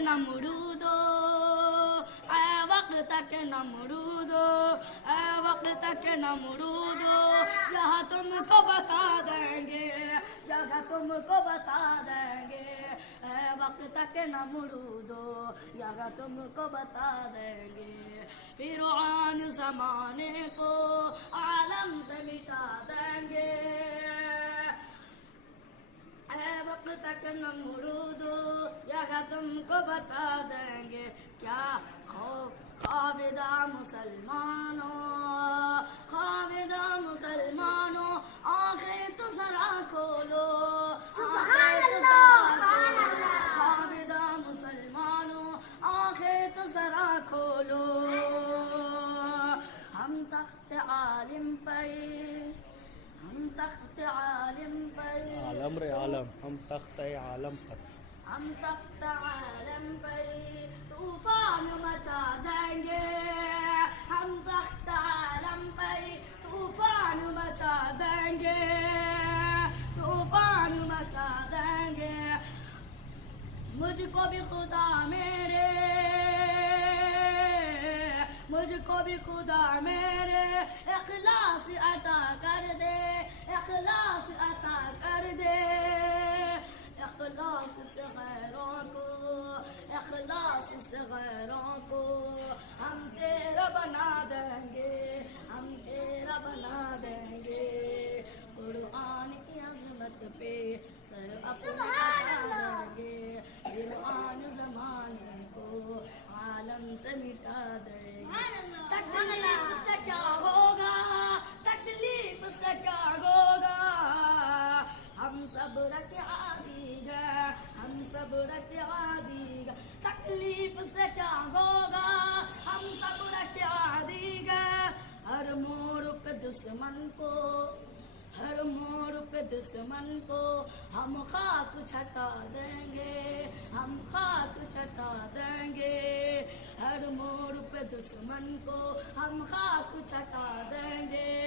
نمرودو اے وقت کے نمرودو اے وقت کے نمرودو یہاں تم کو بتا دیں گے جگہ تم کو بتا دیں گے اے وقت کے نمرودو یہاں تم کو بتا دیں گے فرعون زمانے کو عالم سے مٹا دیں گے اے وقت کے نمرودو یہاں تم کو بتا دیں گے کیا خوابدہ مسلمانوں آنکھیں تو ذرا کھولو خوابدہ مسلمانوں آنکھیں تو ذرا کھولو ہم تخت عالم پر عالم رے عالم ہم تخت عالم پر ہم تخت عالم پر طوفان مچا دیں گے ہم تخت عالم پر طوفان مچا دیں گے طوفان مچا دیں گے مجھ کو بھی خدا میرے اخلاص عطا کر دے اخلاص عطا کر دے اخلاص سے غیروں کو ہم تیرا بنا دیں گے ہم تیرا بنا دیں گے قرآن کی عظمت پہ سر اپنا دیں گے فرعون زمانے کو عالم سے مٹا دیں گے تکلیف سے کیا ہوگا تکلیف سے کیا ہوگا ہم سب رکعہ دیگر تکلیف سے کیا ہوگا ہم سب رکعہ دیگر ہر موڑ پہ دشمن کو ہم خاک چھٹا دیں گے ہم خاک چھٹا دیں گے ہر موڑ پہ دشمن کو ہم خاک چھٹا دیں گے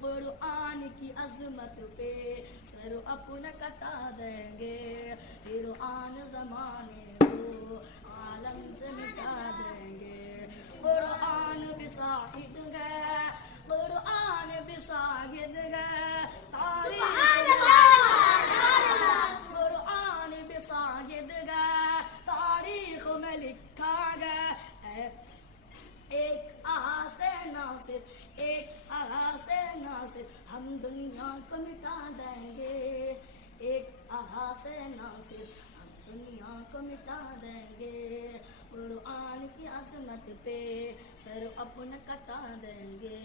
قرآن کی عظمت پہ سر اپنا کٹا دیں گے فرعون زمانے کو عالم سے مٹا دیں گے قرآن بھی شاہد ہے قرآن بھی شاہد ہے قرآن بھی شاہد ہے تاریخ میں لکھا گیا ایک آہا سے ناصر ہم دنیا کو مٹا دیں گے ایک آہا سے ناصر ہم دنیا کو مٹا دیں گے قرآن کی عظمت پہ سر اپنا کٹا دیں گے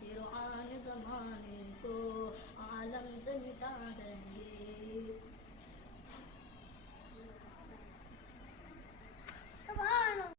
فرعون زمانے کو عالم سے مٹا دیں گے